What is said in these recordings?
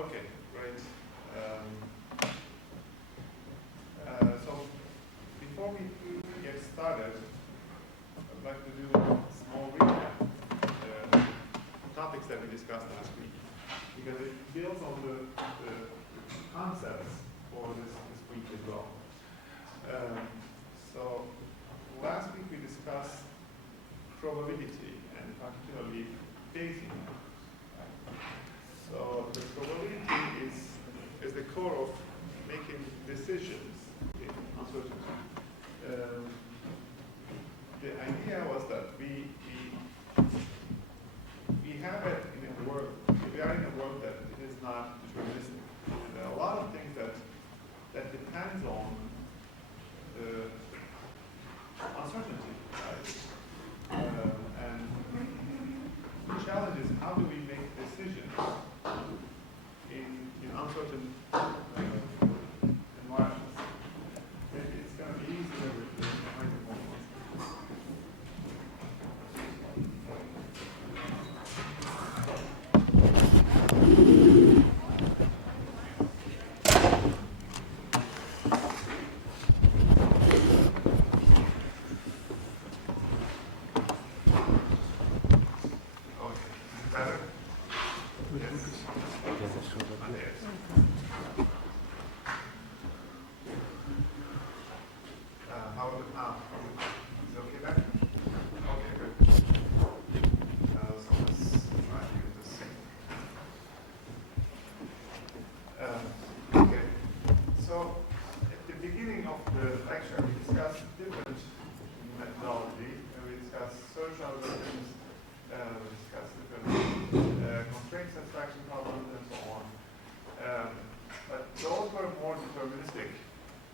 Okay, great. So before we get started, I'd like to do a small recap of the topics that we discussed last week, because it builds on the concepts for this week as well. So last week we discussed probability, and particularly Bayesian numbers. So the probability is the core of making decisions in uncertainty. The idea was that we have it in a world, we are in a world that it is not deterministic. And there are a lot of things that depends on the uncertainty, right? And the challenge is, how do we make decisions in uncertain environments? It's going to be easier with the microphone.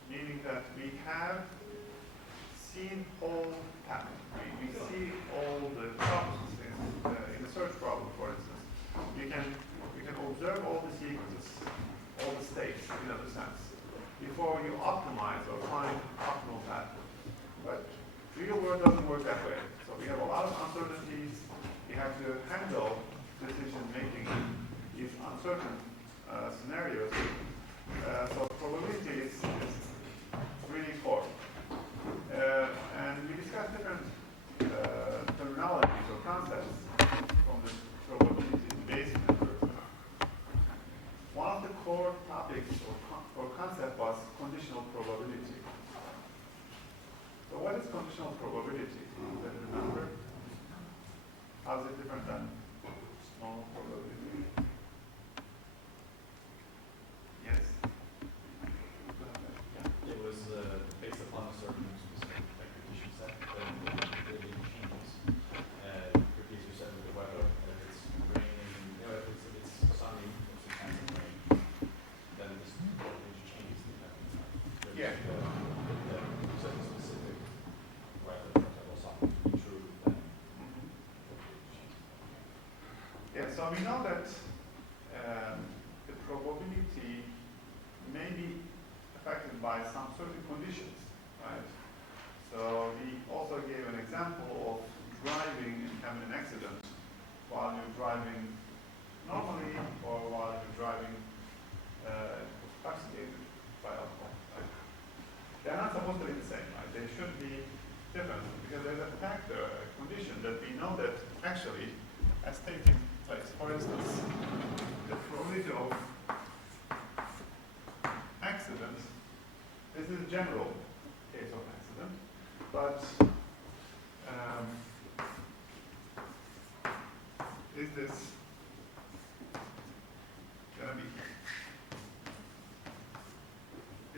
Meaning that we have seen all happen. We see all the problems in the search problem, for instance. We can observe all the sequences, all the states, in other sense, before you optimize or find optimal path. But real world doesn't work that way. So we have a lot of uncertainties. We have to handle decision making in these uncertain scenarios. So probability is really core. And we discussed different terminologies or concepts from the probability Bayesian network. One of the core topics or concept was conditional probability. So what is conditional probability? Does that remember? How is it different than normal probability? Yes? It was based upon a certain specific condition set that it changes. Repeats you said with the weather, if it's raining, if it's sunny, if it's a chance of rain, then this voltage changes depending on Yeah. certain specific weather that will something be true then. Yeah, so we know that the probability may be affected by some certain conditions, right? So we also gave an example of driving and having an accident while you're driving normally or while you're driving intoxicated by alcohol, right? They're not supposed to be the same, right? They should be different because there's a factor, a condition that we know that actually has taken place. For instance, the probability of accident. This is a general case of accident, but is this going to be?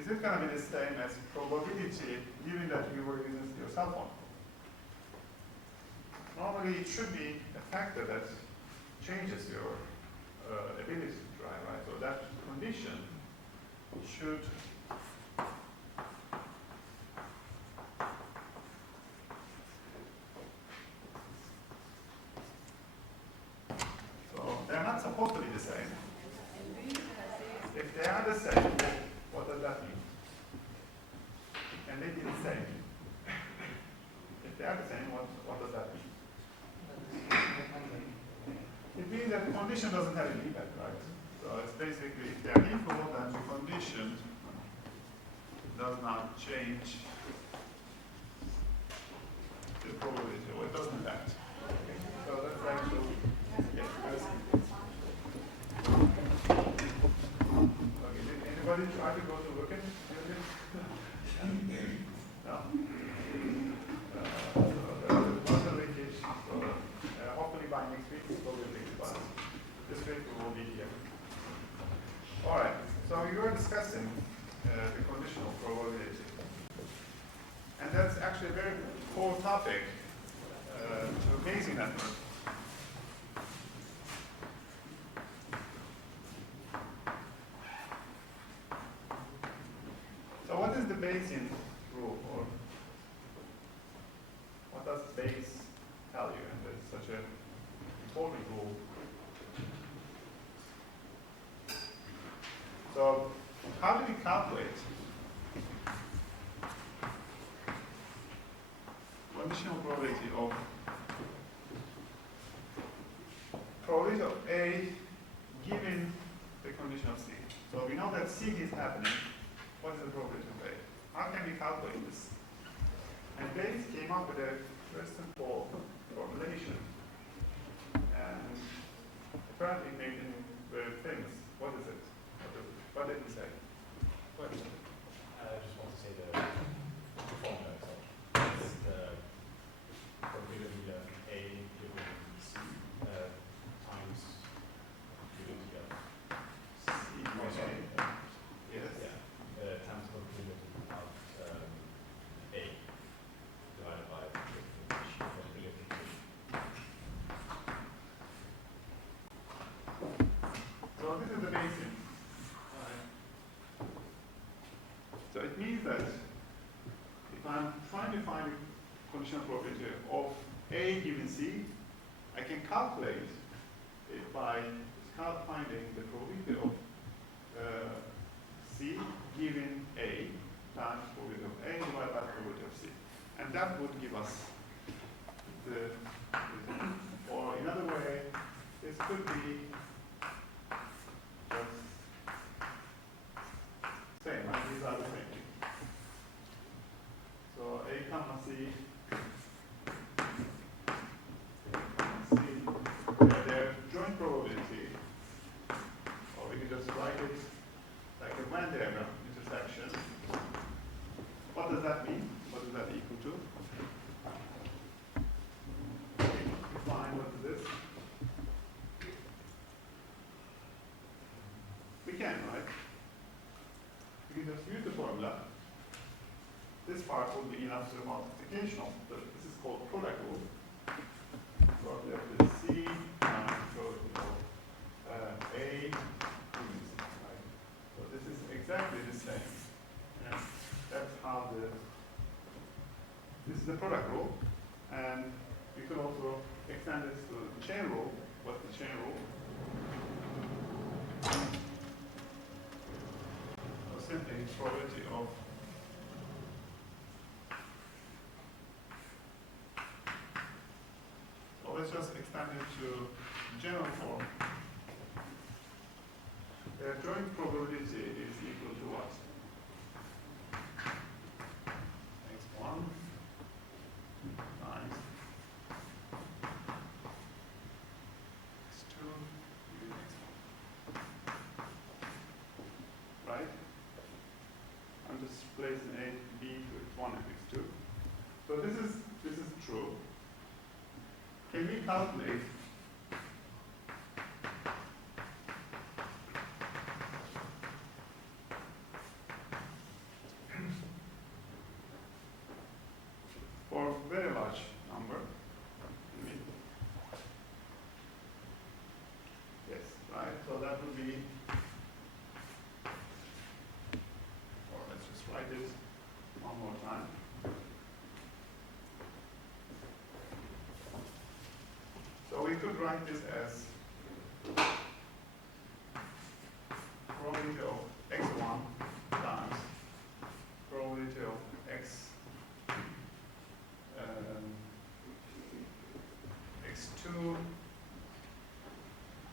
Is it going to be the same as probability, given that you were using your cell phone? Normally, it should be a factor that changes your ability to drive, right? So that condition should they're not supposed to be the same. If they are the same, what does that mean? Can they be the same? If they are the same, what does that mean? It means that the condition doesn't have an impact, right? So it's basically does not change the probability, or it doesn't act. Okay. So that's actually, yes, okay, did anybody try to go to look at it? No? So there was a vacation, so hopefully by next week it will be big class. This week we will be here. All right, so you were discussing the conditional probability. And that's actually a very core topic to Bayesian network. So what is the Bayesian rule, or what does Bayes tell you? And it's such an important rule. So how do we calculate conditional probability of A given the condition of C? So we know that C is happening. What is the probability of A? How can we calculate this? And Bayes came up with a very simple formulation. And apparently made him very famous. What is it? What did he say? What is it? I just want to say the formula itself. It's the probability of A given C times given together. C minus A. Yes. Yeah. Times probability of A divided by the probability of B. So this is the Bayesian. So it means that if I'm trying to find a conditional probability of A given C, I can calculate it by finding the probability of C given A times probability of A divided by the probability of C. And that would give us the result. Or in other way, this could be just same, right? These are the same. So A comma C, their joint probability, or we can just write it like a Venn diagram intersection. What does that mean? What is that equal to? Define what is this? We can, right? We can just use the formula. This part will be enough to multiplication. This is called product rule. So there is C times product of A given C, right? So this is exactly the same. Yeah. That's how this is the product rule. And we could also extend this to the chain rule. What's the chain rule? So simply probability of let's just extend it to general form. The joint probability is equal to what? X1 times X2 given X1. Right? I'm just placing A, B to X1 and X2. So this is true. Can we calculate for a very large number? Yes, right? So that would be, or let's just write it one more time. So we could write this as probability of x1 times probability of x2.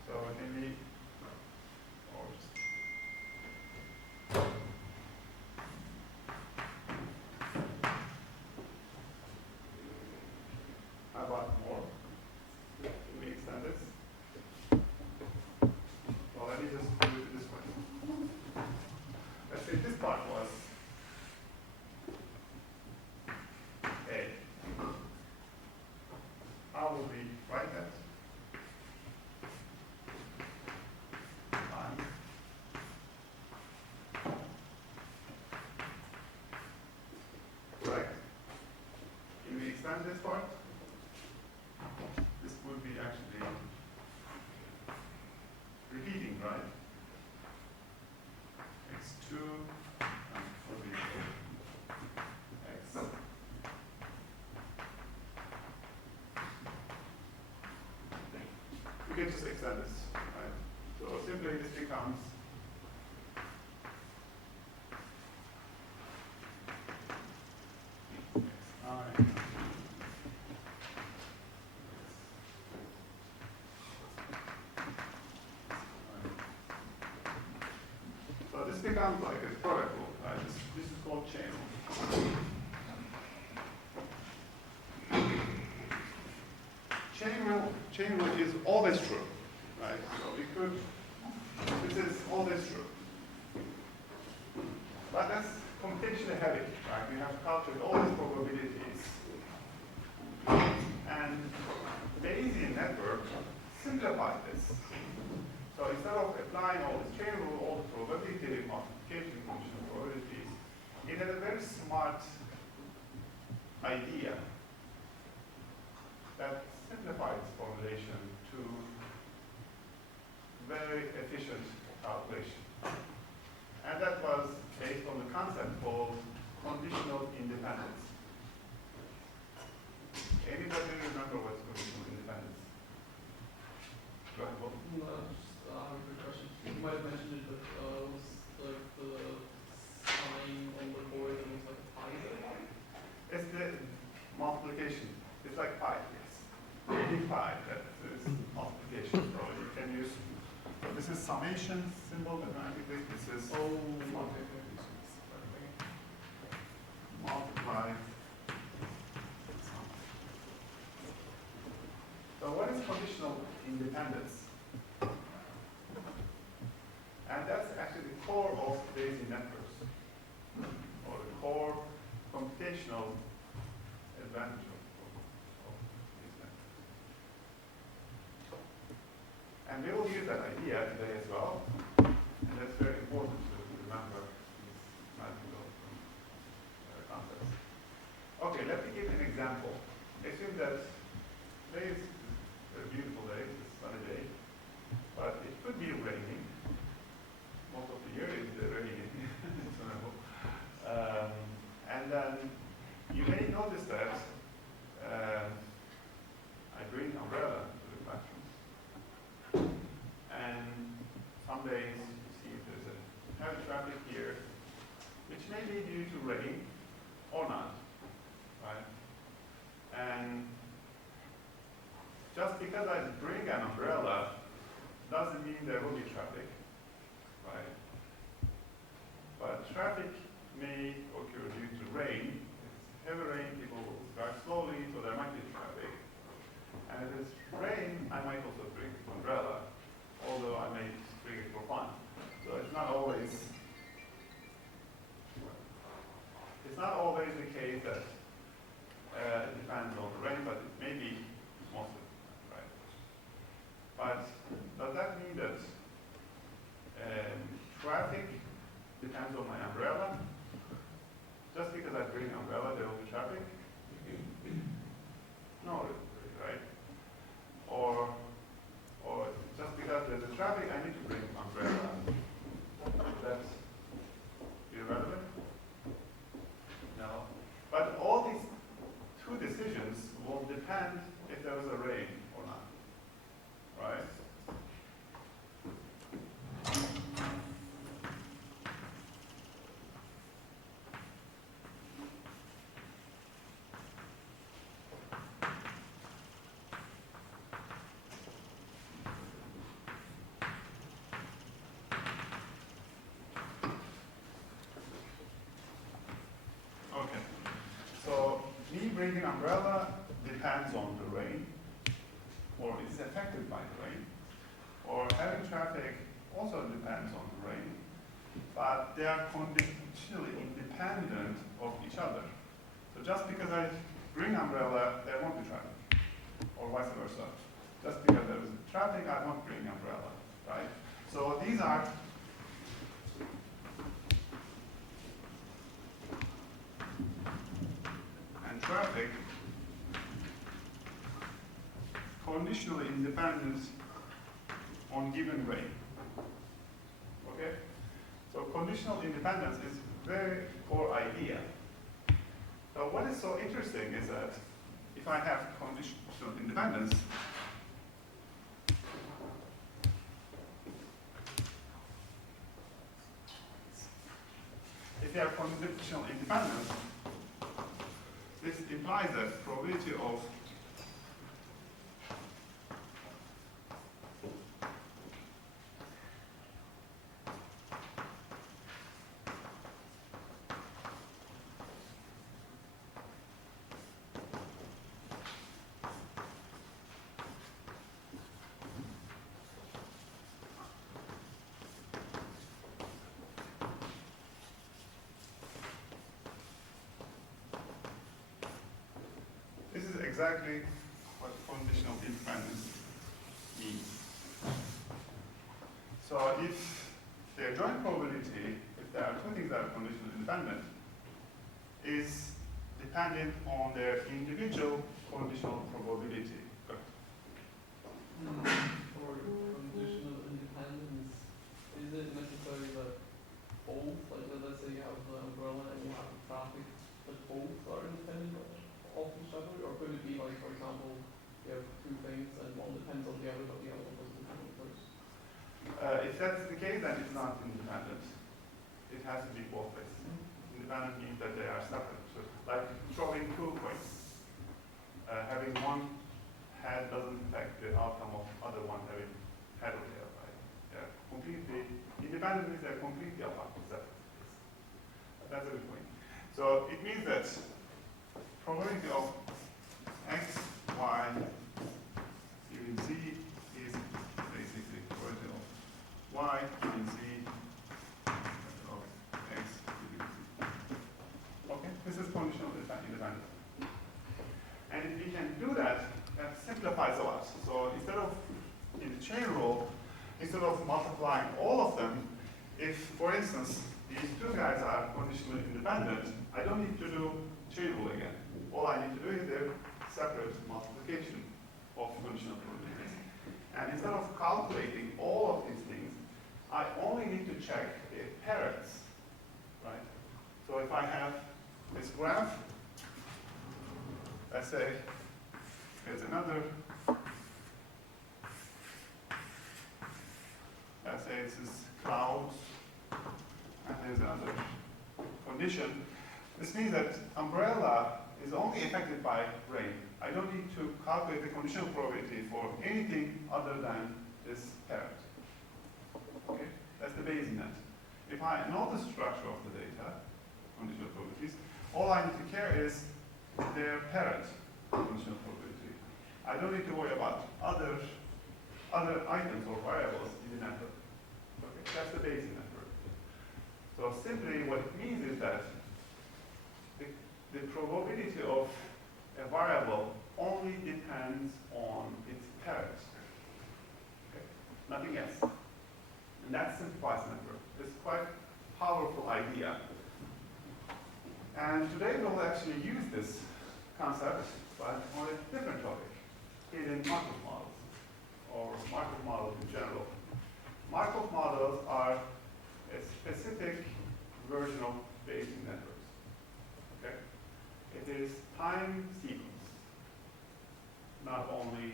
So maybe, or just part, this would be actually repeating, right? X2 would be X. We can just extend this, right? So simply this becomes X9. So this becomes like a product rule, right? This is called chain rule. Chain rule is always true, right? So we could, this is always true. But that's computationally heavy, right? We have calculated all these probabilities. And Bayesian network simplified this. So instead of applying all this chain rule, all the probability multiplication function probabilities, it had a very smart idea that simplified its formulation to very efficient calculation. And that was based on the concept called conditional independence. Anybody remember what's conditional independence? Go ahead, Bob. No, just a quick question. You might have mentioned it, but was like the sign on the board that was like pi? It's the multiplication. It's like pi, yes. Any pi, that is multiplication. So you can use, so this is summation symbol mathematically. This is multiply. So what is conditional independence? And that's actually the core of Bayesian networks, or the core computational advantage of these networks. And we will use that idea today as well, and that's very important to remember these mathematical concepts. Okay, let me give an example. Assume that today is a beautiful day, it's a sunny day, but it could be raining. Most of the year it's raining. And then you may notice that I bring umbrella to the classroom. And some days you see there's a heavy traffic here, which may be due to rain or not, right? And just because I bring an umbrella doesn't mean there will be traffic, right? But traffic may occur due to rain. If it's heavy rain, people will drive slowly, so there might be traffic. And if it's rain, I might also bring umbrella, although I may bring it for fun. So it's not always the case that it depends on the rain, but it may be most of the time, right? But does that mean that traffic depends on my umbrella? Just because I bring an umbrella, there will be traffic? No, right? Or just because there's a traffic, I need to bring an umbrella. That's irrelevant? No. But all these two decisions will depend if there was a rain or not, right? Okay. So me bringing umbrella depends on the rain, or is affected by the rain, or having traffic also depends on the rain, but they are conditionally independent of each other. So just because I bring umbrella, there won't be traffic, or vice versa. Just because there is traffic, I won't bring umbrella, right? So these are and traffic conditionally independent on given ray. Okay? So conditional independence is very core idea. So what is so interesting is that if I have conditional independence, if you have conditional independence, this implies that probability of this is exactly what conditional independence means. So if their joint probability, if there are two things that are conditional independent, is dependent on their individual conditional probability. For conditional independence, is it necessary that both, like let's say you have the umbrella and you have the traffic, that both are independent of each other, or could it be like, for example, you have two things and one depends on the other, but the other one doesn't depend on the first? If that's the case, then it's not independent. It has to be both ways. Independent means that they are separate. So, like throwing two coins. Having one head doesn't affect the outcome of other one having head or tail, right? They're completely independent means they're completely apart, separate. That's a good point. So it means that probability of x, y, given z is basically probability of y given z of x given z. Okay, this is conditional independence. And if we can do that, that simplifies a lot. So instead of, in the chain rule, instead of multiplying all of them, if, for instance, these two guys are conditionally independent, I don't need to do chain rule again. All I need to do is their separate multiplication of conditional probabilities. And instead of calculating all of these things, I only need to check the parents, right? So if I have this graph, let's say there's another, let's say this is clouds, and there's another condition. This means that umbrella is only affected by rain. I don't need to calculate the conditional probability for anything other than this parent. Okay, that's the Bayes net. If I know the structure of the data, conditional probabilities, all I need to care is their parent conditional probability. I don't need to worry about other items or variables in the network. Okay, that's the Bayes network. So simply what it means is that the probability of a variable only depends on its parent. Okay? Nothing else. And that simplifies the network. It's quite a powerful idea. And today we'll actually use this concept, but on a different topic, hidden Markov models, or Markov models in general. Markov models are a specific version of Bayesian networks. Okay? It is time sequence, not only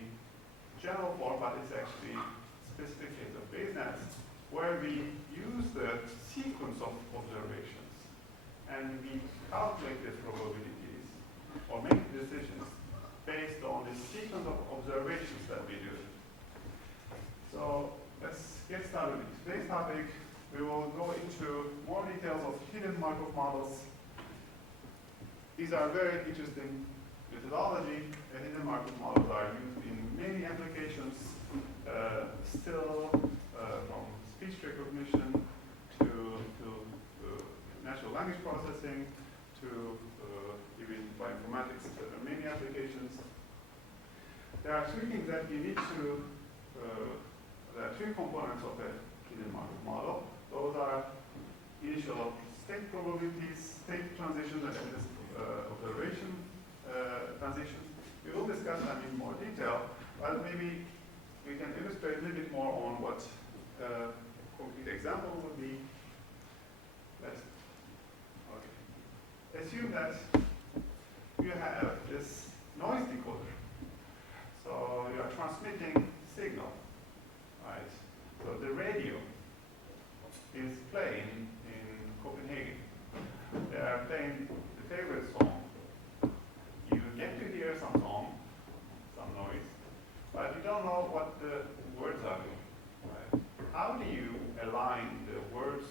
general form, but it's actually specific case of Bayes nets, where we use the sequence of observations and we calculate the probabilities or make decisions based on the sequence of observations that we do. So let's get started with today's topic. We will go into more details of hidden Markov models. These are very interesting methodology. The hidden Markov models are used in many applications, still from speech recognition to natural language processing to even bioinformatics. There are many applications. There are three things that you need to, there are three components of a hidden Markov model. Those are initial state probabilities, state transitions, and observation transitions. We will discuss them in more detail, but maybe example would be, assume that you have this noise decoder. So you are transmitting signal, right? So the radio is playing in Copenhagen. They are playing the favorite song. You get to hear some song, some noise, but you don't know what the words are doing, right? How do you align the words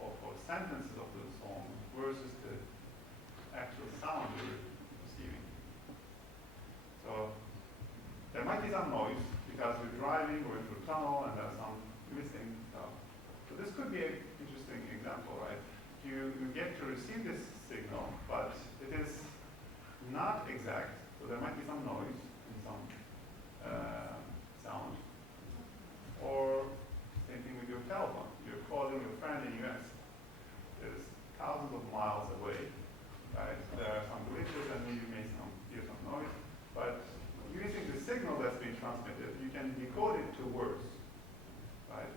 or sentences of the song versus the actual sound you're receiving? So there might be some noise because we're driving, we're through a tunnel, and there's some missing stuff. So this could be an interesting example, right? You get to receive this signal, but it is not exact, so there might be some noise and some sound. Or same thing with your telephone. You're calling your friend in the US. There's thousands of miles away, right? There are some glitches and you may hear some noise, but using the signal that's being transmitted, you can decode it to words, right?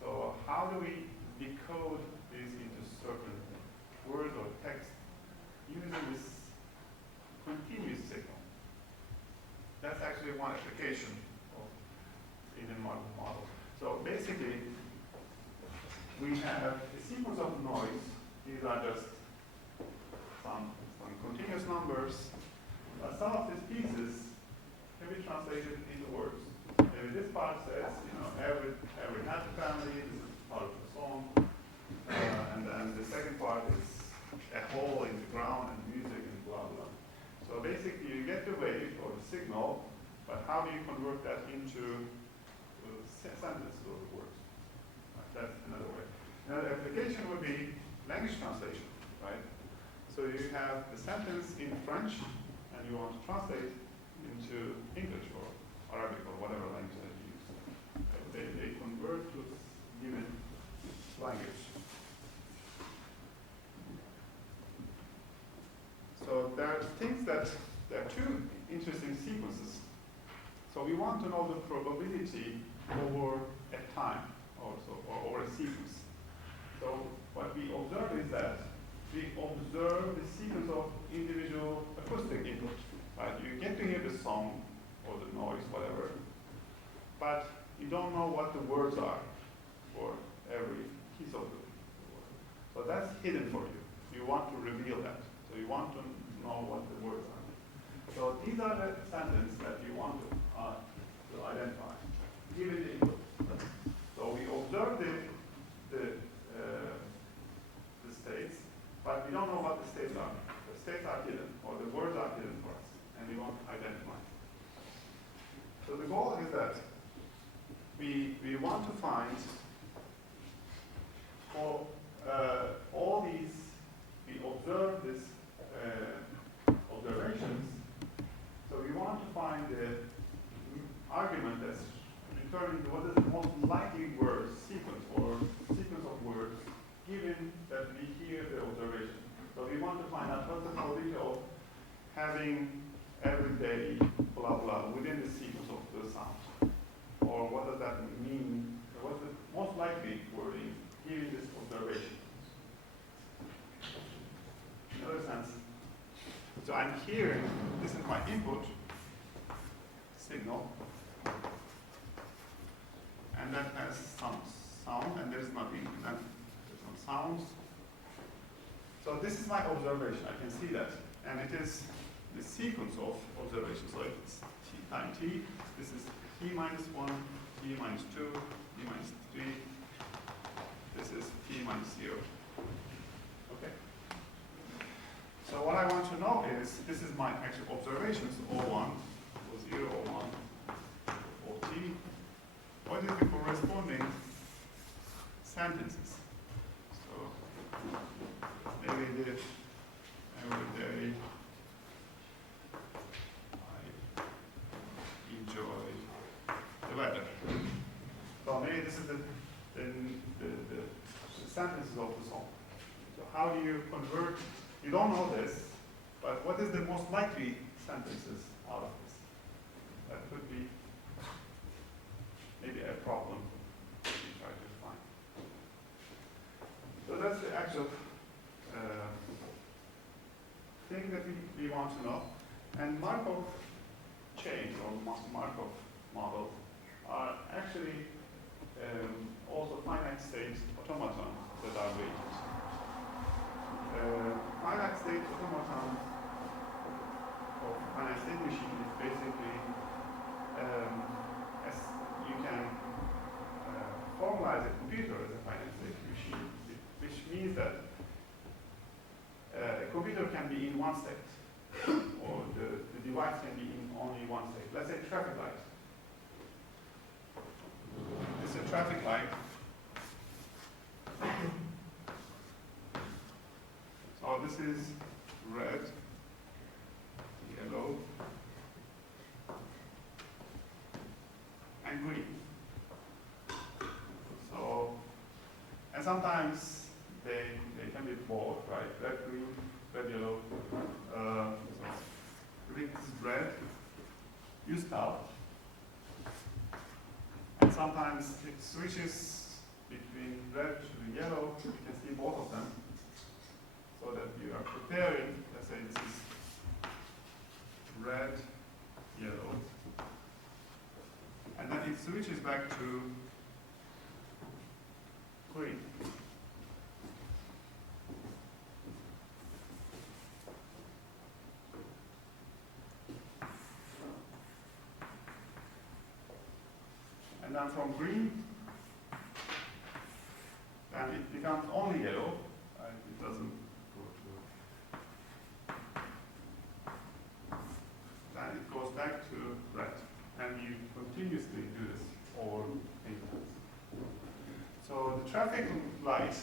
So how do we decode these into certain words or text using this continuous signal? That's actually one application of Indian model. So basically, we have a sequence of noise. These are just some continuous numbers. Some of these pieces can be translated into words. Maybe this part says, every happy family, this is part of the song. And then the second part is a hole in the ground and music and blah, blah. So basically, you get the wave or the signal, but how do you convert that into sentences or words? That's another way. Another application would be language translation, right? So you have the sentence in French, and you want to translate into English or Arabic or whatever language that you use. They convert to given language. So there are there are two interesting sequences. So we want to know the probability over a time or over a sequence. So what we observe is that we observe the sequence of individual acoustic input. Right? You get to hear the song or the noise, whatever, but you don't know what the words are for every piece of the word. So that's hidden for you. You want to reveal that. So you want to know what the words are. So these are the sentences that you want to identify, given the input. So we observe the states, but we don't know what the states are. The states are hidden, or the words are hidden for us, and we want to identify. So the goal is that we want to find for all these, we observe these observations, so we want to find the argument that's returning to what is the most likely word sequence or sequence of words given that we hear the observation. So we want to find out what's the probability of having every day blah blah within the sequence of the sound. Or what does that mean? What's the most likely wording given this observation? In other sense, so I'm hearing, this is my input signal, and that has some sound, and there's nothing, and then there's some sounds. So this is my observation, I can see that, and it is the sequence of observations. So it's t time t, this is t minus 1, t minus 2, t minus 3, this is t minus 0. Okay? So what I want to know is, this is my actual observations, O1, O0, O1, OT. What is the corresponding sentences? So maybe this, every day I enjoy the weather. So maybe this is the sentences of the song. So how do you convert? You don't know this, but what is the most likely sentences out of this? That could be maybe a problem that you try to find. of things that we want to know. And Markov chains or Markov models are actually also finite state automatons that are weighted. Finite state automaton or finite state machine is basically as you can formalize a computer as a finite state machine, which means that a computer can be in one state, or the device can be in only one state. Let's say traffic light. This is a traffic light. So this is red, yellow, and green. So, and sometimes they can be both, right? Red, green, red, yellow. So this is red. You stop. And sometimes it switches between red to yellow. You can see both of them. So that you are preparing, let's say this is red, yellow. And then it switches back to green. And then from green, then it becomes only yellow. It doesn't go to. Then it goes back to red. And you continuously do this over many times. So the traffic light,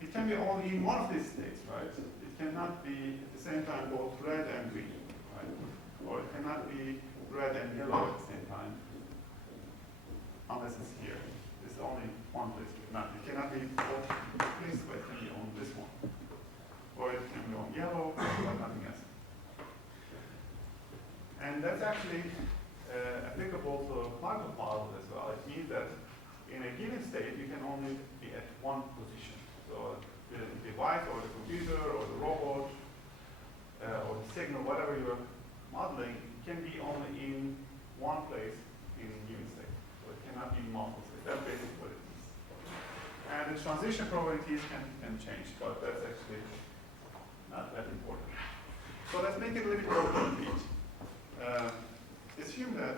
it can be only in one of these states, right? It cannot be at the same time both red and green, right? Or it cannot be red and yellow at the same time, unless it's here. It's only one place. It cannot be both places, but it can be on this one. Or it can be on yellow, but nothing else. And that's actually applicable to Markov models as well. It means that in a given state, you can only be at one position. So the device or the computer or the robot or the signal, whatever you're modeling, can be only in one place in a given state. So it cannot be multiple states. That's basically what it is. And the transition probabilities can change, but that's actually not that important. So let's make it a little bit more complete. Assume that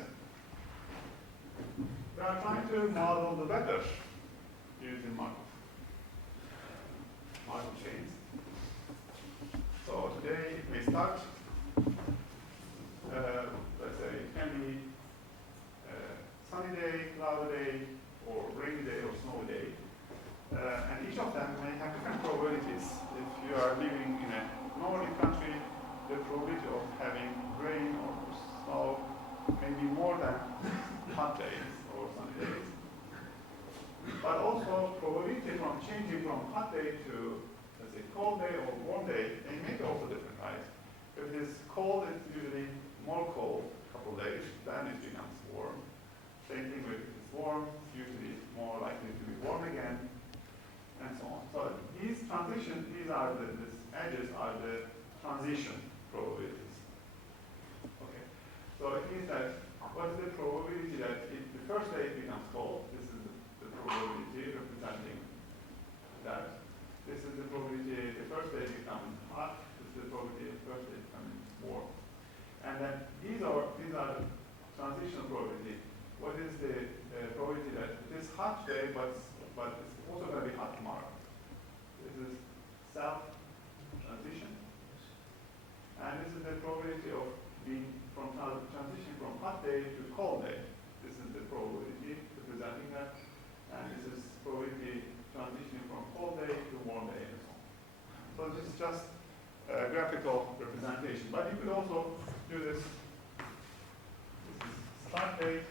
we are trying to model the weather using Markov chains. So today it may start, let's say it can be sunny day, cloudy day, or rainy day, or snowy day. And each of them may have different probabilities. If you are living in a northern country, the probability of having rain or snow may be more than hot days or sunny days. But also probability from changing from hot day to, let's say, cold day or warm day, they make it also different, right? If it is cold, it's usually more cold a couple of days, then it becomes warm. Same thing with if it's warm, it's usually more likely to be warm again, and so on. So these transitions, these edges are the transition probabilities. Okay. So it means that what is the probability that the first day it becomes cold? This is the probability representing that. This is the probability the first day becomes hot. This is the probability the first day becoming warm. And then these are transition probability. What is the probability that it is hot today, but it's also going to be hot tomorrow? This is self-transition. And this is the probability of being from transition from hot day to cold day. This is the probability representing that. And this is probability transitioning from cold day to warm day and so on. So this is just a graphical representation. But you could also do this. This is start date.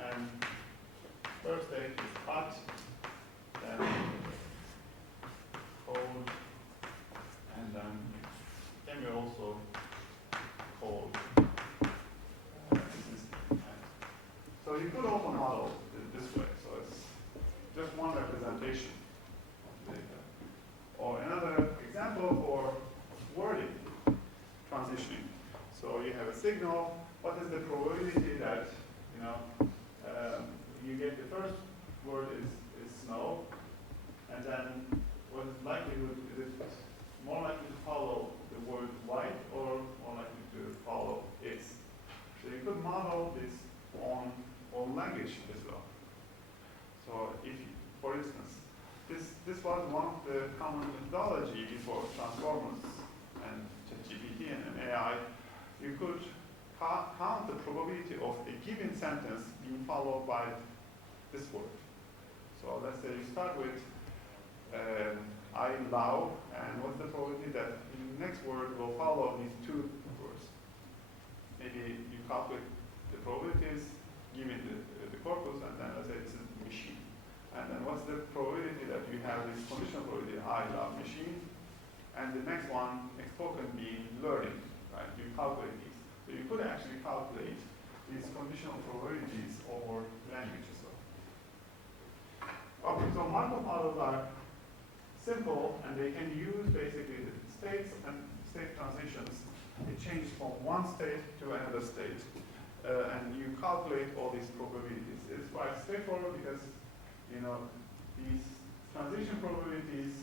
And first day is hot, then cold, and then can be also cold. So you could also model it this way. So it's just one representation. signal what is the probability that, you know, you get the first word is snow, and then what is likelihood, is it more likely to follow the word white or more likely to follow is? So you could model this on language as well. So if, for instance, this was one of the common methodology before transformers and ChatGPT and AI. You could count the probability of a given sentence being followed by this word. So let's say you start with I love, and what's the probability that the next word will follow these two words? Maybe you calculate the probabilities given the corpus, and then let's say it's a machine. And then what's the probability that you have this conditional probability, I love machine, and the next one, next token being learning, right? You calculate these. So you could actually calculate these conditional probabilities over language as well. Okay, so Markov models are simple, and they can use basically the states and state transitions. It changes from one state to another state, and you calculate all these probabilities. It's quite straightforward because, you know, these transition probabilities,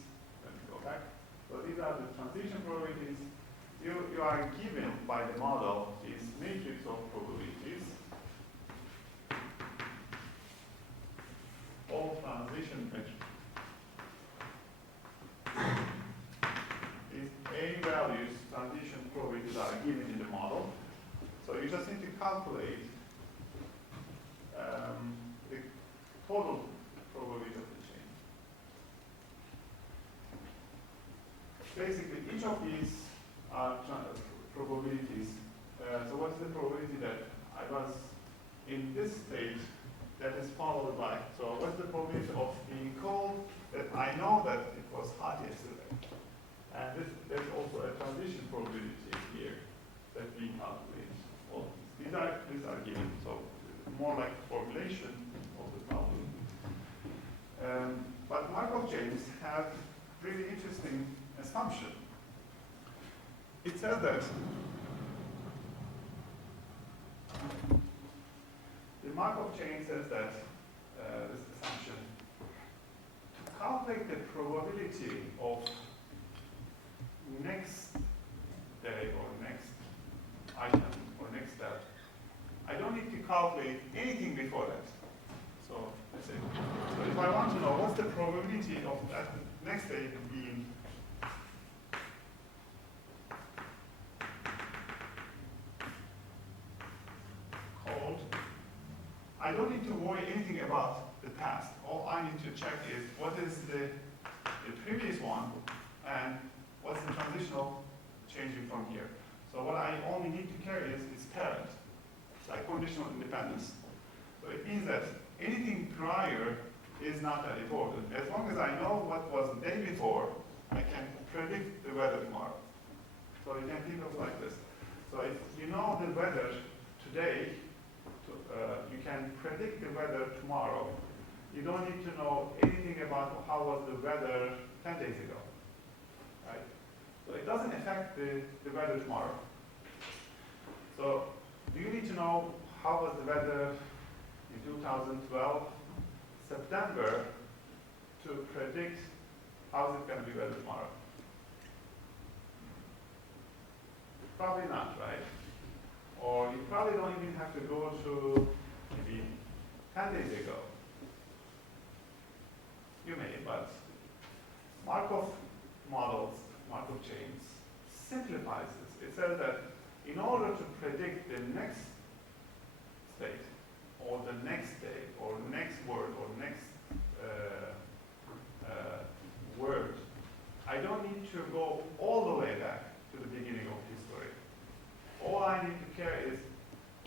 let me go back. So these are the transition probabilities. You are given by the model this matrix of probabilities. All transition matrix. These A values, transition probabilities are given in the model. So you just need to calculate the total probability of the change. Basically, each of these are probabilities. So what's the probability that I was in this state that is followed by? So what's the probability of being cold that I know that it was hot yesterday? And there's also a transition probability here that we calculate. Well, these are given, so more like formulation of the problem. But Markov chains have really interesting assumption. It says that the Markov chain says that this assumption, to calculate the probability of next day or next item or next step, I don't need to calculate anything before that. So let's say, so if I want to know what's the probability of that next day being cold, I don't need to worry anything about the past. All I need to check is what is the previous one and what's the transitional changing from here. So what I only need to carry is parent. It's like conditional independence. So it means that anything prior is not that important. As long as I know what was the day before, I can predict the weather tomorrow. So you can think of it like this. So if you know the weather today, you can predict the weather tomorrow. You don't need to know anything about how was the weather 10 days ago, right? So it doesn't affect the weather tomorrow. So do you need to know how was the weather in 2012, September, to predict how's it going to be weather tomorrow? Probably not, right? Or you probably don't even have to go to maybe 10 days ago. You may, but Markov models, Markov chains, simplifies this. It says that in order to predict the next state, or the next day, or next word, or next word, I don't need to go all the way back to the beginning of history. All I need to care is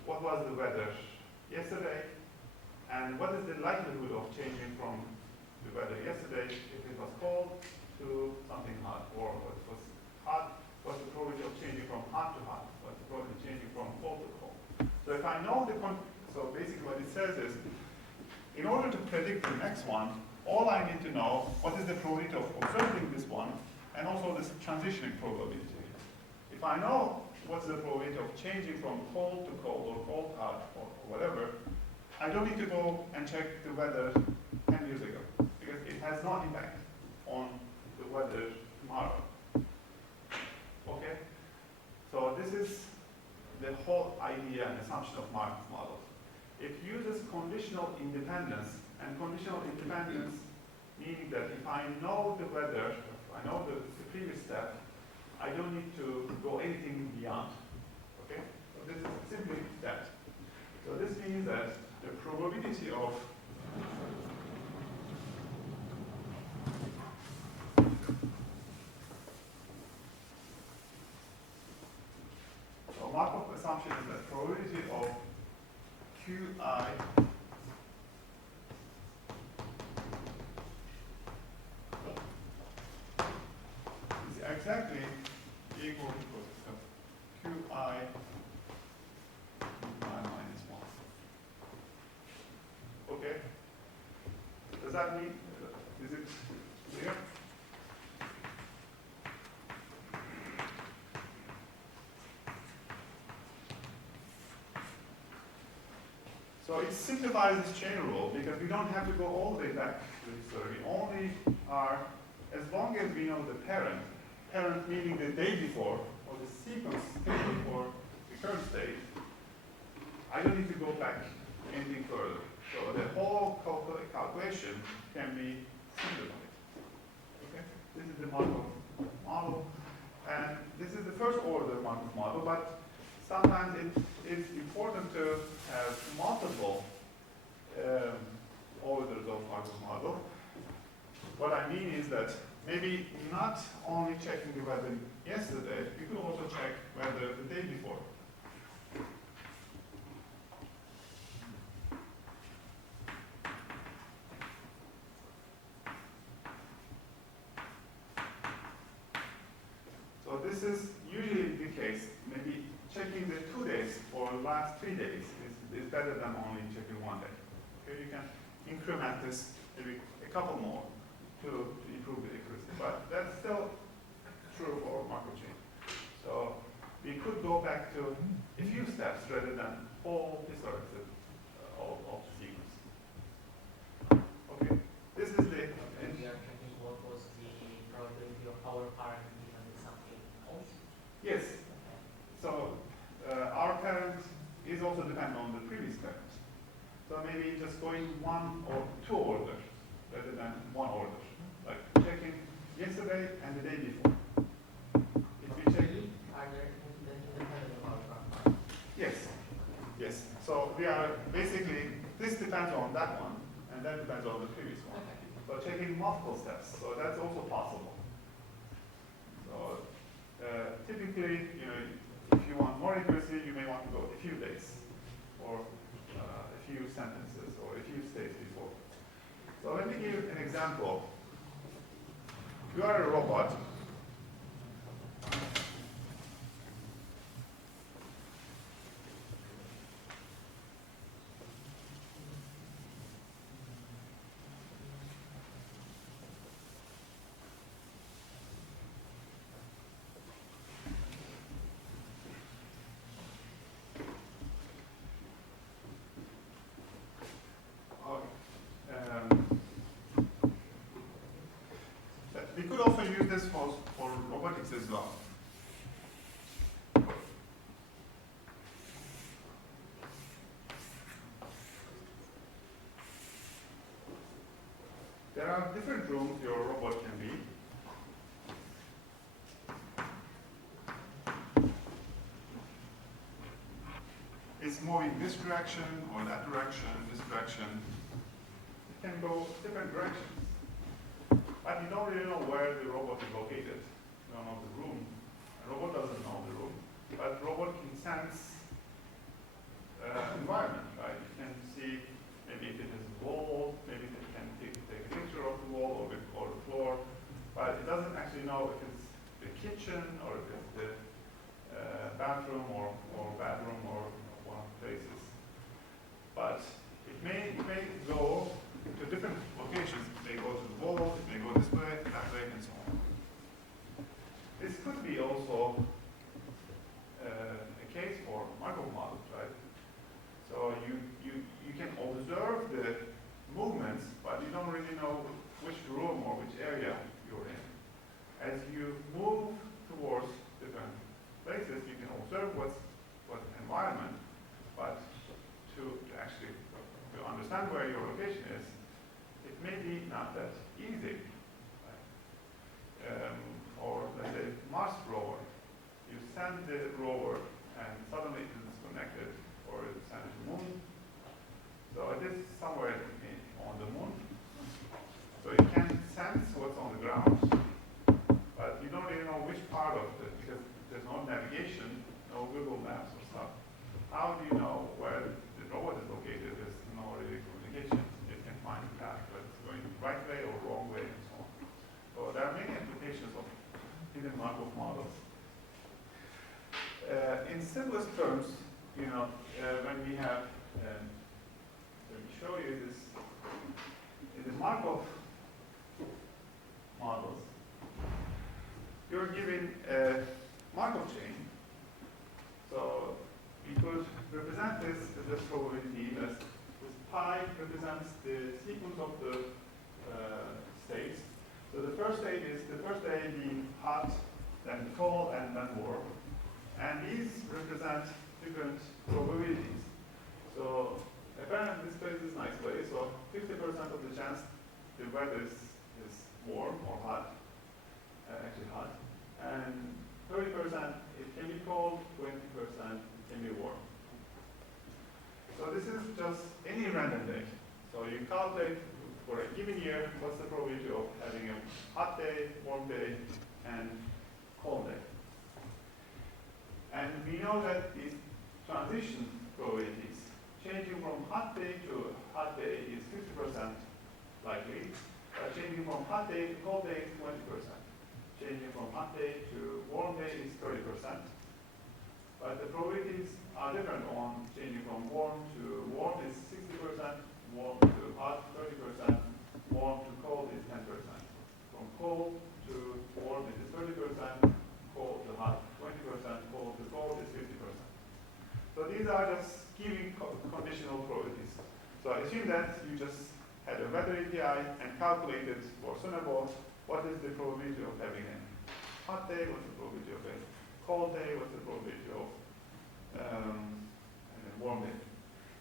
what was the weather yesterday, and what is the likelihood of changing from the weather yesterday, if it was cold, to something hot, or if it was hot, what's the probability of changing from hot to hot, what's the probability of changing from cold to cold. So if I know so basically what it says is, in order to predict the next one, all I need to know what is the probability of observing this one, and also this transitioning probability. If I know what's the probability of changing from cold to cold or cold hot or whatever, I don't need to go and check the weather 10 years ago because it has no impact on the weather tomorrow. Okay? So this is the whole idea and assumption of Markov models. It uses conditional independence, and conditional independence meaning that if I know the weather, if I know the previous step, I don't need to go anything beyond. Okay? So this is simply that. So this means that the probability of so Markov assumption is that probability of Qi is exactly equal to Qi minus 1. Okay? Does that mean, is it clear? So it simplifies this chain rule because we don't have to go all the way back to the story. We only are, as long as we know the parent meaning the day before, or the sequence day before the current state, I don't need to go back anything further. So the whole calculation can be simplified. Okay? This is the Markov model. And this is the first order Markov model, but sometimes it is important to have multiple orders of Markov model. What I mean is that maybe not only checking the weather yesterday, you could also check weather the day before. So this is usually the case. Maybe checking the 2 days or last 3 days is better than only checking 1 day. Okay, you can increment this maybe a couple more to improve the accuracy. But that's still true for Markov chain. So we could go back to a few steps rather than whole historic of the sequence. Okay, this is the And we are checking what was the probability of our parent given something else. yes. Okay. So our parent is also dependent on the previous parent. So maybe just going 1 or 2 order rather than 1 order. Like checking yesterday and the day before. If you check, Are there independent of our parent? yes, yes. So we are basically, this depends on that one, and that depends on the previous one. Okay. So checking multiple steps, so that's also possible. So typically, if you want more accuracy, you may want to go a few days, or a few sentences, or a few states before. So let me give you an example. You are a robot. We could also use this for robotics as well. There are different rooms your robot can be. It's moving this direction or that direction, this direction. It can go different directions. But you don't really know where the robot is located. You don't know the room. The robot doesn't know the room. But the robot can sense environment, right? You can see maybe if it is a wall, maybe it can take a picture of the wall or the floor. But it doesn't actually know if it's the kitchen or if it's the bathroom or bedroom or one of the places. But it may go to different locations. It may go to the wall, it may go this way, that way, and so on. This could be also already know which room or which area you're in. As you move towards different places, you can observe what environment, but to actually to understand where your location is, it may be not that easy. Or let's say Mars rover, you send the rover and suddenly it is disconnected, or you send it to the moon. So it is somewhere on the moon. So you can sense what's on the ground, but you don't really know which part of it, because there's no navigation, no Google Maps or stuff. How do you know where the robot is located? There's no really communication. It can find the path, but it's going the right way or wrong way and so on. So there are many applications of hidden Markov models. In simplest terms, when we have, let me show you this, in the Markov models, you're given a Markov chain. So we could represent this as a probability as this pi represents the sequence of the states. So the first state is the first day being hot, then cold, and then warm. And these represent different probabilities. So apparently this place is a nice place. So 50% of the chance the weather is warm or hot, actually hot. And 30% it can be cold, 20% it can be warm. So this is just any random day. So you calculate for a given year what's the probability of having a hot day, warm day, and cold day. And we know that these transition probabilities, changing from hot day to hot day is 50% likely. Changing from hot day to cold day is 20%. Changing from hot day to warm day is 30%. But the probabilities are different on changing from warm to warm is 60%, warm to hot 30%, warm to cold is 10%. From cold to warm it is 30%, cold to hot 20%, cold to cold is 50%. So these are just giving conditional probabilities. So assume that you just had a weather API and calculated for Sonabot what is the probability of having a hot day, what's the probability of a cold day, what's the probability of a warm day.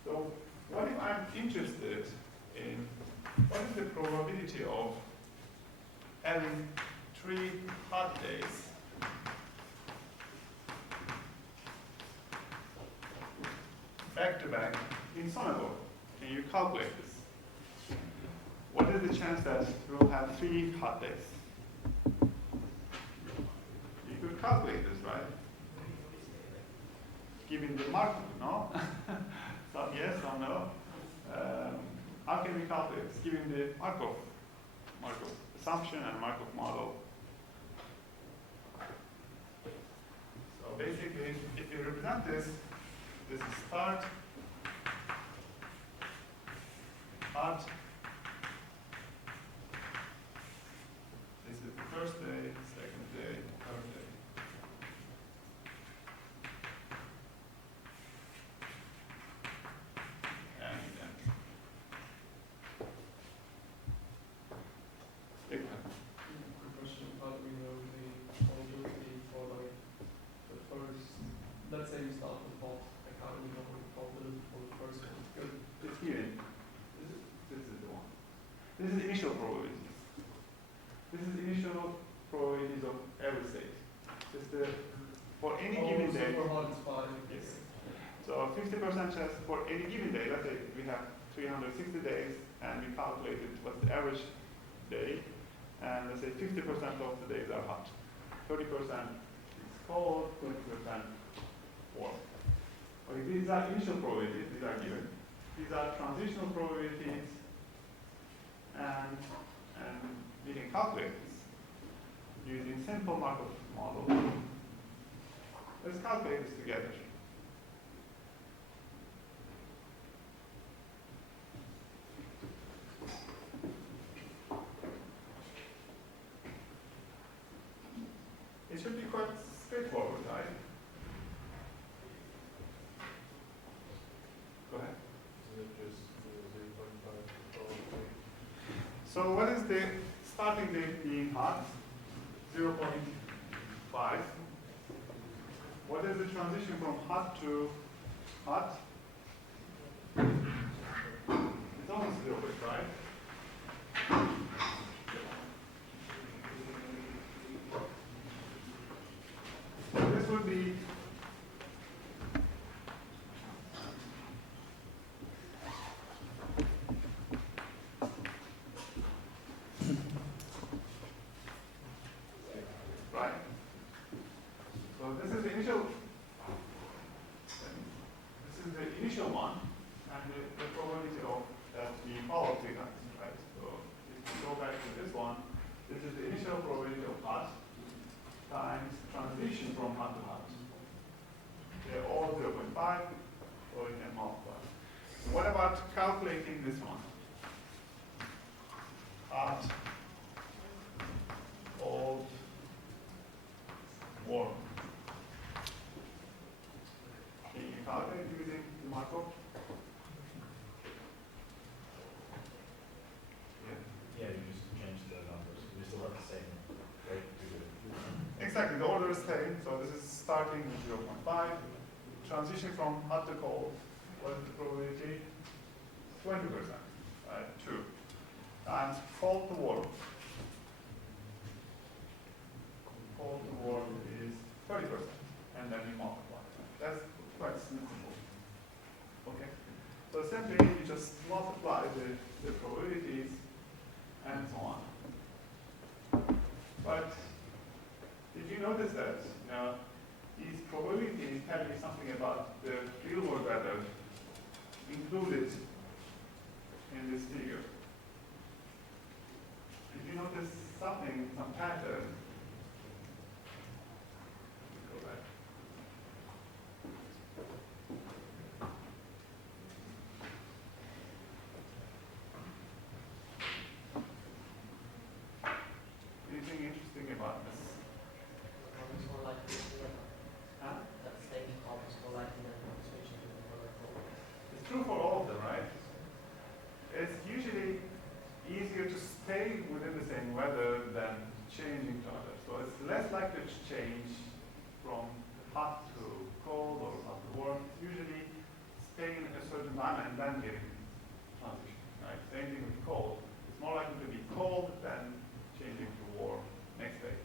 So what if I'm interested in what is the probability of having 3 hot days back to back in Sonabot? Can you calculate this? What is the chance that we'll have 3 hot days? You could calculate this, right? Given the Markov, no? Some yes, some no. How can we calculate this? Given the Markov assumption and Markov model. So basically, if you represent this, this is start, hot. This is the first day, second day, third day. And then. Big one. The question how do we know the probability for like the first, let's say we start with hot, like how do we know the probability for the first one? Good. It's given. This is the one. This is initial probabilities. This is initial probabilities of every state. Just for any given day. Super hot is 5. Yes. So 50% chance for any given day. Let's say we have 360 days and we calculated what's the average day. And let's say 50% of the days are hot. 30% is cold, 20% warm. Okay, these are initial probabilities, these are given. These are transitional probabilities, and we can calculate this using simple Markov model. Let's calculate this together. It should be quite straightforward, right? Go ahead. Is it just 0.5 probability? So what is the starting date being hot? 0.5. What is the transition from hot to hot? It's almost 0.5. So this would be right. So this is the initial one, and the probability of that being followed 3 times, right? So if we go back to this one, this is the initial probability of hot times transition from hot to hot. They're all 0.5, so we can multiply. What about calculating this one? Hot, cold, warm. Can you calculate using the Markov? Yeah, you just change the numbers. We still have the same, right? Exactly, the order is same. So this is starting with 0.5. Transition from hot to cold. What is the probability? 20%, right? 2. Times cold to warm. Cold to warm is 30%. And then you multiply. That's quite simple. Okay? So simply you just multiply the probabilities and so on. But did you notice that these probabilities tell you something about the real world weather included in this figure? Did you notice something, some pattern? Go back. Anything interesting about this? Almost more likely to be Huh? that statement almost more likely than switching to the protocol. It's true for all of them, right? It's usually easier to stay within the same weather than changing to others. So it's less likely to change from hot to cold or hot to warm. It's usually staying a certain time and then getting transition, right? Same thing with cold. It's more likely to be cold than changing to warm next day.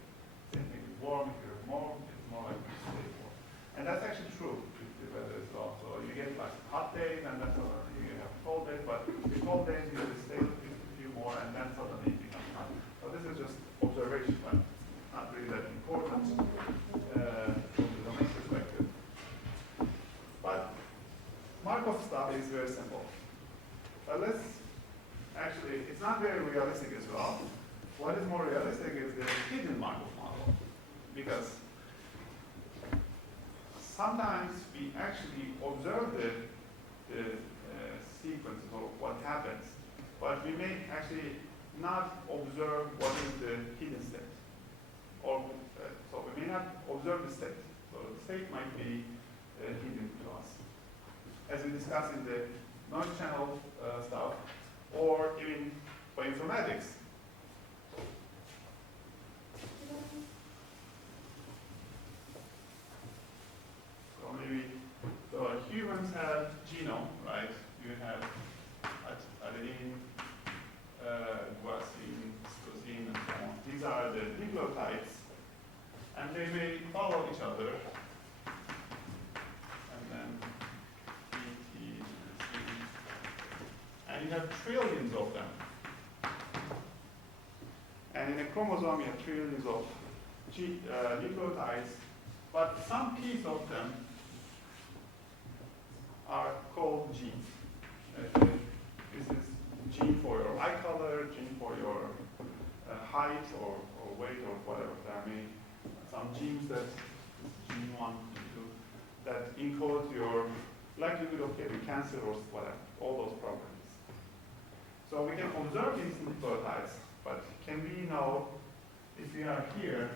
Same thing with warm. If you're warm, it's more likely to stay warm. And that's actually true with the weather as well. So you get like hot days and then suddenly you have cold days, but the cold days you will stay a few more and then suddenly it becomes hot. So this is just observation, but not really that important from the domain perspective. But Markov stuff is very simple. But actually, it's not very realistic as well. What is more realistic is the hidden Markov model. Because sometimes we actually observe the sequences or what happens, but we may actually not observe what is the hidden state. Or so we may not observe the state. So the state might be hidden to us. As we discussed in the noise channel stuff, or even bioinformatics. So maybe, so humans have genome, right? You have adenine, guanine, cytosine, and so on. These are the nucleotides, and they may follow each other. And then T, T, C, and you have trillions of them. And in a chromosome, you have trillions of nucleotides, but some piece of them are called genes. This is gene for your eye color, gene for your height or weight or whatever. There are many, some genes that, gene 1, gene 2, that encode your likelihood of getting cancer or whatever, all those properties. So we can observe these nucleotides, but can we know if we are here,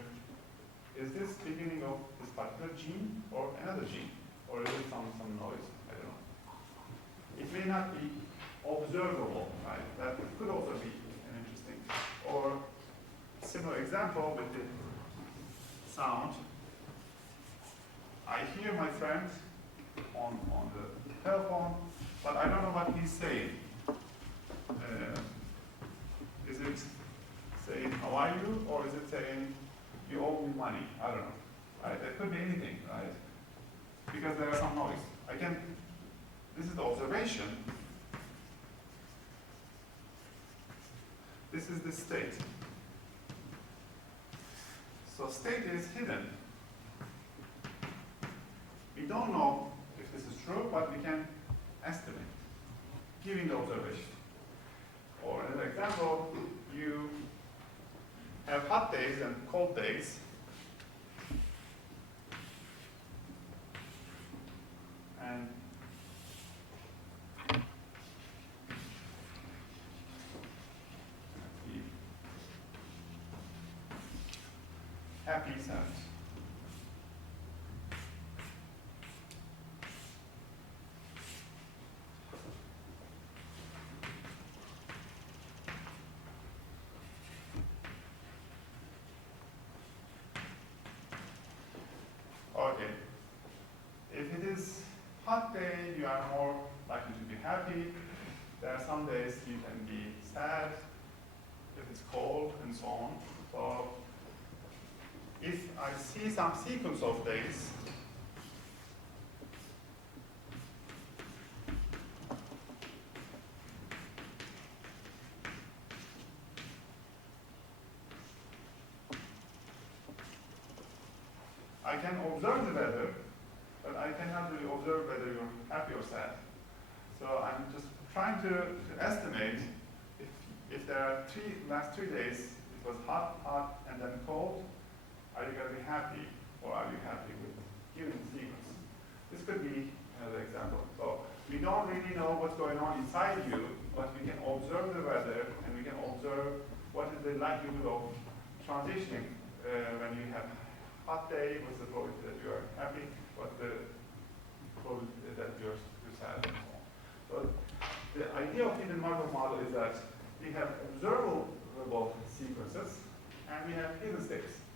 is this beginning of this particular gene or another gene? Or is it some noise? I don't know. It may not be observable, right? That could also be an interesting similar example with the sound. I hear my friend on the telephone, but I don't know what he's saying. Is it saying, how are you? Or is it saying, you owe me money? I don't know. Right? It could be anything, right? Because there is some noise. This is the observation. This is the state. So state is hidden. We don't know if this is true, but we can estimate, given the observation. Or another example, you have hot days and cold days. And happy, sad. Okay. If it is hot day, you are more likely to be happy. There are some days you can be sad if it's cold and so on. So if I see some sequence of days, I can observe the weather, but I cannot really observe whether you're happy or sad. So I'm just trying to estimate if there are last 3 days, it was hot, and then cold, are you going to be happy, or are you happy with given sequence? This could be another example. So we don't really know what's going on inside you, but we can observe the weather, and we can observe what is the likelihood of transitioning when you have hot day, what's the probability that you are happy, what's the probability that you're sad, and so on. So the idea of hidden Markov model is that we have observable sequences, and we have hidden states.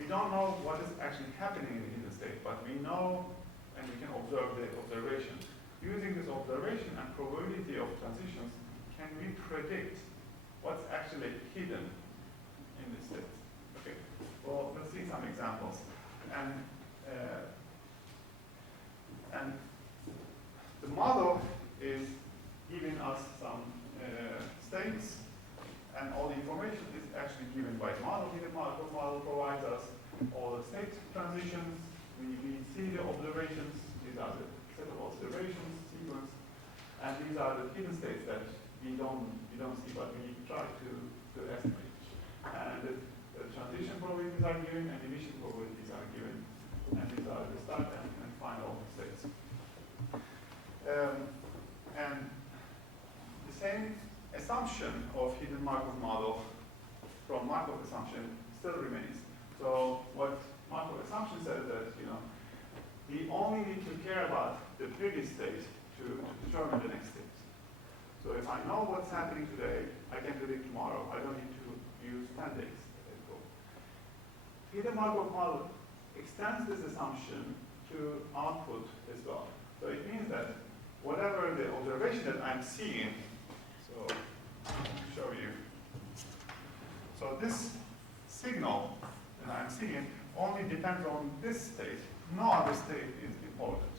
We don't know what is actually happening in the hidden state, but we know, and we can observe the observation. Using this observation and probability of transitions, can we predict what's actually hidden in this state? Okay. Well, let's see some examples. And the model is giving us some states, and all the information is actually given by the model. The model provides us all the state transitions. We see the observations. These are the set of observations, sequence, and these are the hidden states that we don't see, but we try to estimate. And the transition probabilities are given, and emission probabilities are given, and these are the start and final states. And the same assumption of hidden Markov model from Markov assumption still remains. So what Markov assumption says that we only need to care about the previous state to determine the next state. So if I know what's happening today, I can predict tomorrow. I don't need to use 10 days. Hidden Markov model extends this assumption to output as well. So it means that whatever the observation that I'm seeing, so I'll show you. So this signal that I'm seeing only depends on this state. No other state is important.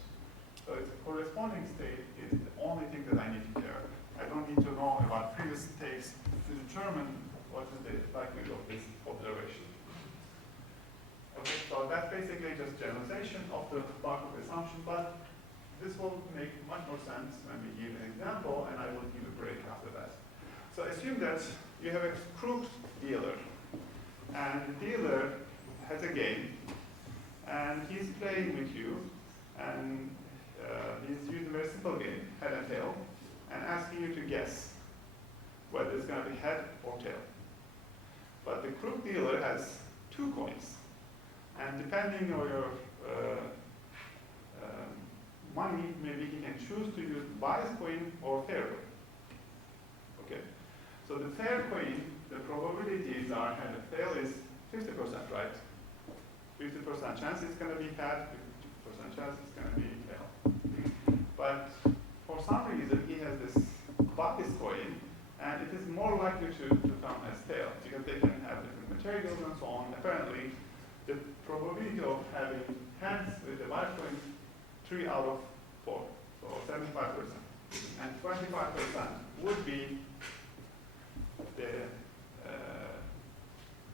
So its corresponding state is the only thing that I need to care. I don't need to know about previous states to determine what is the likelihood of this observation. Okay, so that's basically just generalization of the Markov assumption, but this will make much more sense when we give an example, and I will give a break after that. So assume that you have a crook dealer, and the dealer has a game, and he's playing with you, and he's using a very simple game, head and tail, and asking you to guess whether it's going to be head or tail. But the crook dealer has 2 coins. And depending on your money, maybe he can choose to use bias coin or fair coin. Okay. So the fair coin, the probabilities are head and tail is 50%, right? 50% chance it's going to be head, 50% chance it's going to be tail. But for some reason, he has this bias coin, and it is more likely to come as tail because they can have different materials and so on. Apparently, the probability of having hands with the bias coin 3 out of 4, so 75%. And 25% would be the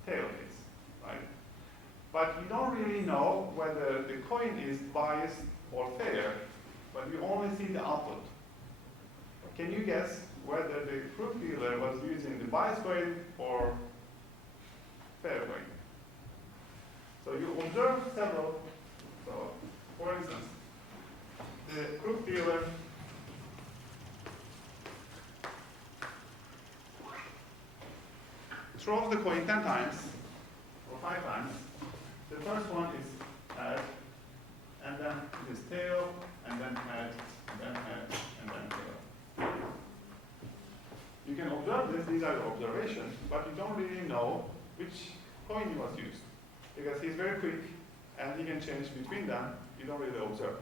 tail case, right? But we don't really know whether the coin is biased or fair, but we only see the output. Can you guess whether the proof dealer was using the bias coin or fair coin? So you observe several. So, for instance, the proof dealer throws the coin 10 times or 5 times. The first one is head, and then it is tail, and then head, and then head, and then tail. You can observe this, these are the observations, but you don't really know which coin was used. Because he's very quick, and he can change between them, you don't really observe.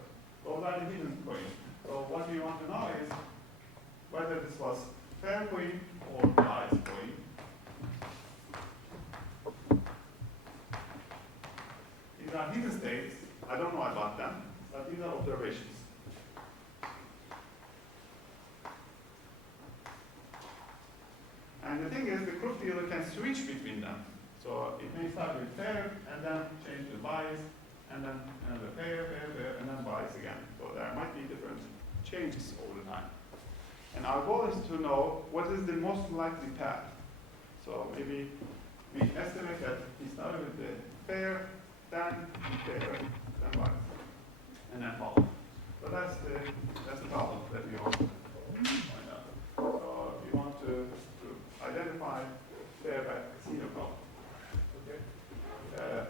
Those are the hidden coins. So what we want to know is whether this was fair coin or biased coin. These are hidden states. I don't know about them, but these are observations. And the thing is, the proof dealer can switch between them. So it may start with fair, and then change to bias, and then another fair, and then bias again. So there might be different changes over time. And our goal is to know what is the most likely path. So maybe we estimate that he started with the fair, then fair, then bias, and then follow. So that's the problem that we want to find out. So we want to identify fair by casino problem. Okay.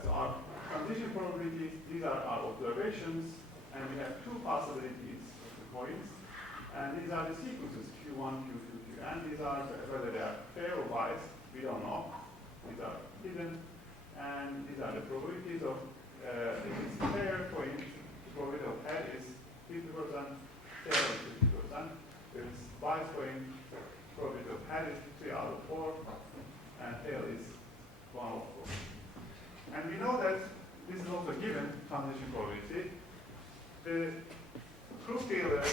So our condition probabilities, these are our observations, and we have 2 possibilities of the coins, and these are the sequences Q1, Q2, Q, and these are whether they are fair or biased, we don't know. These are hidden, and these are the probabilities of if it's fair coin, the probability of head is 50%, tail is 50%. If it's biased coin, probability of head is 3 out of 4, and tail is 1 out of 4. And we know that this is also given transition probability. The proof dealer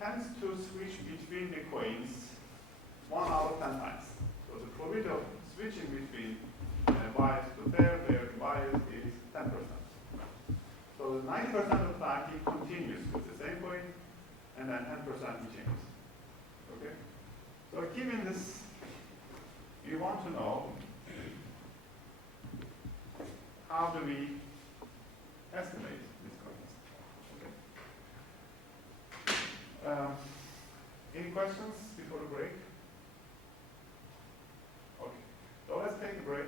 tends to switch between the coins 1 out of 10 times. So the probability of switching between bias to fair, fair to bias is 10%. So 90% of the time he continues with the same coin, and then 10% he changes. Okay? So given this, you want to know how do we estimate these coins. Okay. Any questions before the break? Okay. So let's take a break.